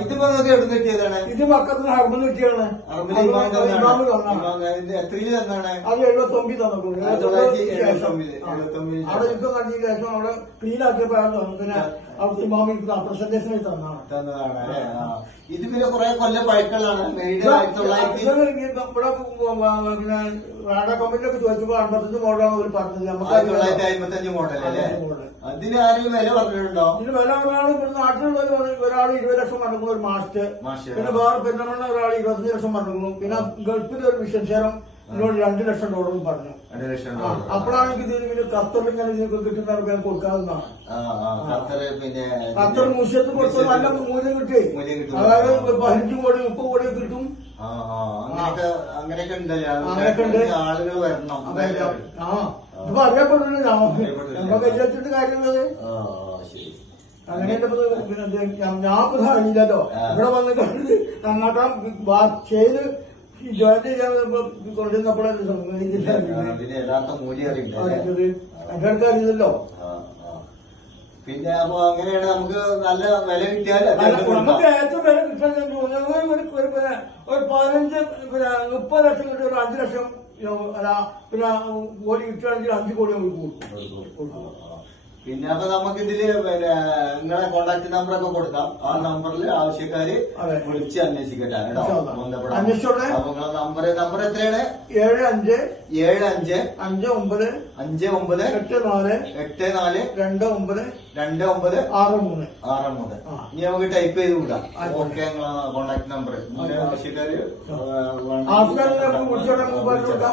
ഇതിപ്പോ നിങ്ങൾക്ക് എവിടെ കിട്ടിയതാണ്? ഇത് പക്കത്തിന് ഹർബിന് കിട്ടിയാണ്. എത്രയിൽ തന്നാണ്? അത് 79 തന്നു. 1979 അവിടെ യുദ്ധം കഴിഞ്ഞ ശേഷം അവിടെ ക്ലീൻ ആക്കിയപ്പോഴാണ് പിന്നെ അവിടുത്തെ ഇമാമിക്ക് പ്രസന്റേഷനിൽ തന്നതാണ്. ഇത് പിന്നെ കുറെ കൊല്ലം പഴക്കളാണ്. മെയ്ഡ് 1900 ഇവിടെ പിന്നെ റാഡ കമ്പനിയിലൊക്കെ ചോദിച്ചപ്പോ 55 മോഡലാണ് അവർ പറഞ്ഞത്. നമുക്ക് 1955 മോഡൽ അല്ലേ? അതിന് ആരെങ്കിലും വില പറഞ്ഞിട്ടുണ്ടോ? ഇതിന് വില ഒരാൾ ഇവിടെ നാട്ടിലുള്ളവർ ഒരാൾ 20 ലക്ഷം പറഞ്ഞിരുന്നു ഒരു മാസ്റ്റ്. പിന്നെ വേറെ പെരുന്നമണ്ണ ഒരാൾ 25 ലക്ഷം പറഞ്ഞിരുന്നു. പിന്നെ ഗൾഫിൽ ഒരു മിഷൻ ഷെയറും എന്നോട് $2 ലക്ഷം പറഞ്ഞു. അപ്പോഴാണ് എനിക്ക് ഇതിന് പിന്നെ ഖത്തറിൽ ഇങ്ങനെ ഇതിനൊക്കെ കിട്ടുന്ന ഞാൻ കൊടുക്കാവുന്നതാണ്. ഖത്തർ മ്യൂസിയത്തിൽ കൊടുത്താൽ നല്ല മൂല്യം കിട്ടി. അതായത് 15 കോടി 30 കോടി കിട്ടും. അങ്ങനെയൊക്കെ ഉണ്ട്. ആളുകൾ വരണം. ഇപ്പൊ അറിയപ്പെടുന്നു. നമുക്ക് എല്ലാം കാര്യമുള്ളത് അങ്ങനെ ഞാൻ അറിയില്ലല്ലോ. ഇവിടെ വന്നിട്ട് നന്നാക്കാൻ ചെയ്ത് ജോയിൻ ചെയ്യാൻ കൊണ്ടുവന്നപ്പോഴല്ലേ പിന്നെ യഥാർത്ഥ മൂല്യം എന്റെ അടുത്ത് അറിയില്ലല്ലോ. പിന്നെ അപ്പൊ അങ്ങനെയാണ് നമുക്ക് നല്ല വില കിട്ടിയാൽ നമുക്ക് ഏറ്റവും വില കിട്ടാൻ ഒരു 15 പിന്നെ 30 ലക്ഷം കിട്ടിയ ഒരു 5 ലക്ഷം പിന്നെ കോടി കിട്ടുകയാണെങ്കിൽ 5 കോടി കൊടുക്കും. പിന്നെ അപ്പൊ നമുക്ക് ഇതില് പിന്നെ നിങ്ങളെ കോണ്ടാക്ട് നമ്പറൊക്കെ കൊടുക്കാം. ആ നമ്പറിൽ ആവശ്യക്കാര് വിളിച്ച് അന്വേഷിക്കട്ടെ. അന്വേഷിച്ചോട്ടെ. അപ്പൊ നിങ്ങളെ നമ്പർ എത്രയാണ്? 75 75 59 59 84 84 29 29 63 63. ഇനി നമുക്ക് ടൈപ്പ് ചെയ്ത് വിടാം. ഓക്കെ. നിങ്ങളെ കോണ്ടാക്ട് നമ്പർ ആവശ്യക്കാര് വിളിച്ചോട്ടെ.